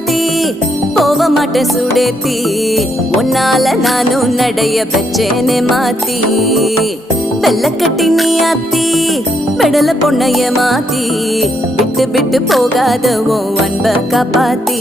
மாத்தி போக மாட்டேன் சுடேத்தி உன்னால நானும் நடைய பெச்சேனே மாத்தி வெள்ளக்கட்டி நீ ஆத்தி பெடல பொண்ணைய மாத்தி விட்டு விட்டு போகாத உன் அன்ப காப்பாத்தி